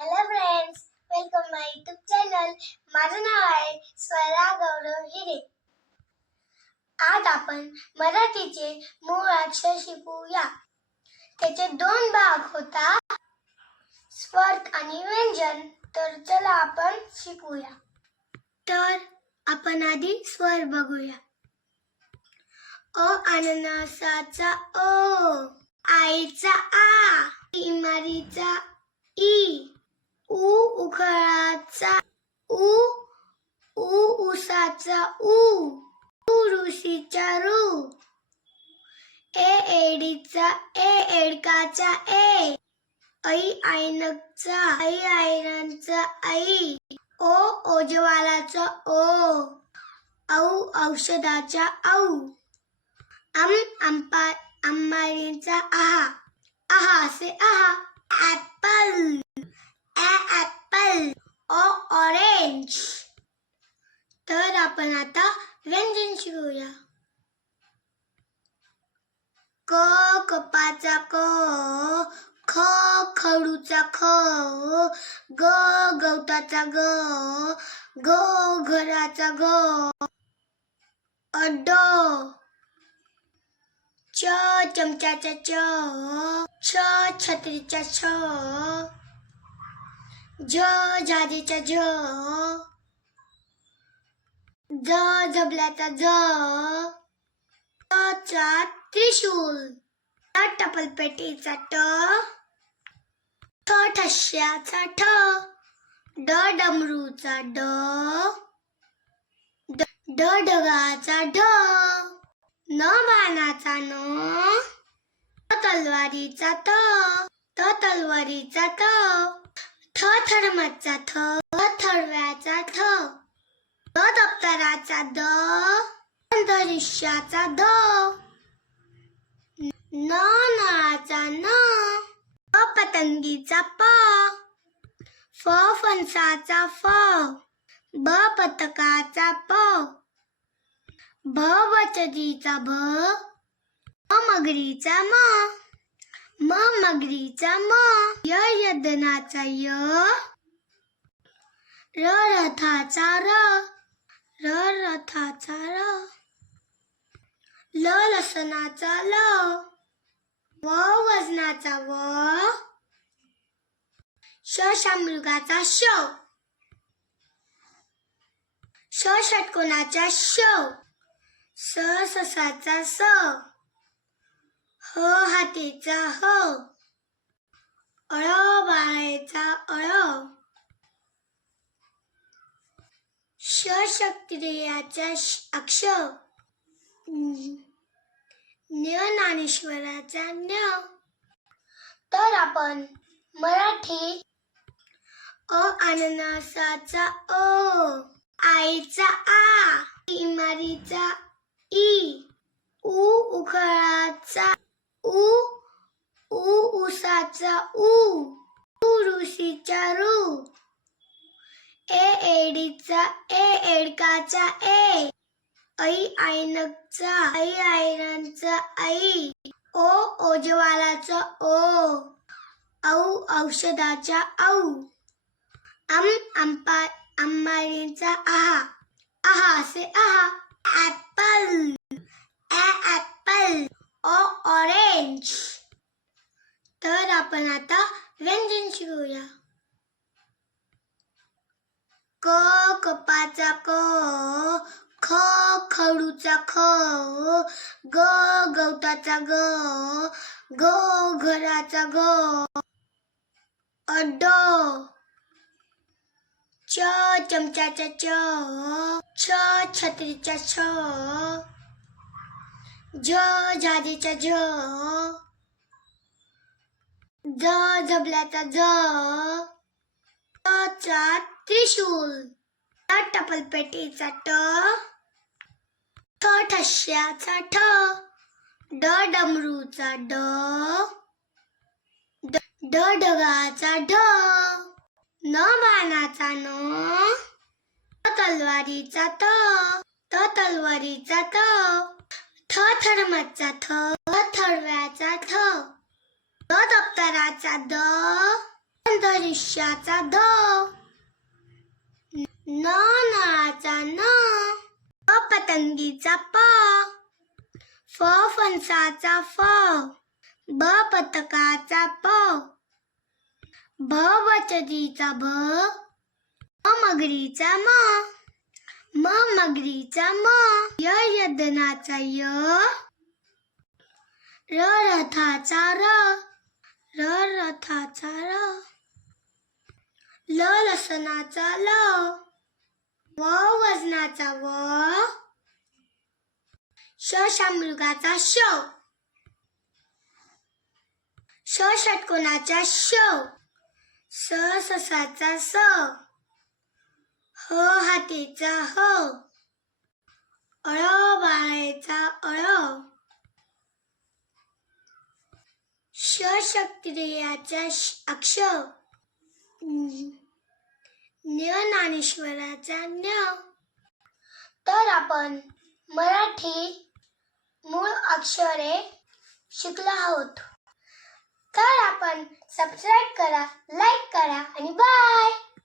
Hello friends welcome my YouTube channel माझं नाव आहे स्वरा गौरव हिरे. आज आपण मराठीचे मूळ अक्षर शिकूया. त्याचे दोन भाग होता स्वर आणि व्यंजन. तर चला आपण शिकूया. तर आपण आधी स्वर बघूया. ओ अननसाचा ओ आईचा आ इमारीचा ई. उ उखळाचा उ उ उसाचा उ ऋषीचा रू ए एडीचा ए एडकाचा ए ऐ आयनकचा ऐ आयरनचा ऐ ओ ओजवालाचा ओ औ औषधाचा औ अम अंपा अंबारीचा आहा आहा से आहा ऍपल ऍपल ओ ऑरेंज तर आपण आता व्यंजन शिकूया. क कपाचा क ख खडूचा ख ग गवताचा ग घ घराचा ग अड च चमच्याचा च छ छत्रीचा छ ज झाजीचा ज. ज जबल्याचा ज. चा त्रिशूल. ट टपलपेटीचा ट. ठ ठश्याचा ठ. ड डमरूचा ड. ड ड ढगाचा ढ. न बाणाचा न. तलवारीचा त त तलवारीचा त थ थर्माचा थ थडव्याचा थ द दप्तराचा द अंतरिक्षाचा द न नळाचा न प पतंगीचा प फ फणसाचा फ ब पतकाचा प भ बचतीचा भ मगरीचा म म मगरीचा म य यदनाचा य. र रथाचा र. र रथाचा र. ल लसणाचा ल. व वजनाचा व. श शामृगाचा श. श षटकोणाचा श. स ससाचा स. ह हातीचा हो. ह. अळ बाळेचा अळ. श शक्तियाचा अक्ष. न्य ज्ञानेश्वराचा न्य तर आपण मराठी अ अननसाचा अ आईचा आ इमारीचा ई उ उखळाचा उ उ उसाचा उ उ ऋषीचा रू ए एडीचा ए एडकाचा ए. ऐ आयनकचा ऐ ऐरांचा ऐ ओ ओजवालाचा ओ. औ औषधाचा औ. अम अंपा अंबारीचा आहा. आहा असे आहा. Apple Apple. ओ रेंज तर आपण आता व्यंजन शिकूया क कपाचा क ख खडूचा ख ग गवताचा ग ग घराचा ग अड च चमच्याचा च छ छत्रीचा छ. ज झाजीचा ज. ज जबल्याचा ज. चा त्रिशूल. ट टपलपेटीचा ट. ठ ठश्याचा ठ. ड डमरूचा ड. ड ड ढगाचा ढ. न बाणाचा न. त तलवारीचा त त तलवारीचा त थ थरमाचा थ थरव्याचा थ द दप्तराचा द अंधरिष्याचा ध न नळाचा न प पतंगीचा प फ फणसाचा फ ब पतकाचा प भ बचतीचा भ म मगरीचा म म मगरीचा म. य यदनाचा य. र रथाचा र. र रथाचा र. ल लसणाचा ल. व वजनाचा व. श शामृगाचा श. ष षटकोणाचा श. स ससाचा स. ह हातीचा हो. ह. अळ बाळेचा अळ. श शक्रियाचा श- अक्ष. ज्ञ ज्ञानेश्वराचा ज्ञ. तर आपण मराठी मूळ अक्षरे शिकलो आहोत. तर आपण सबस्क्राईब करा लाईक करा आणि बाय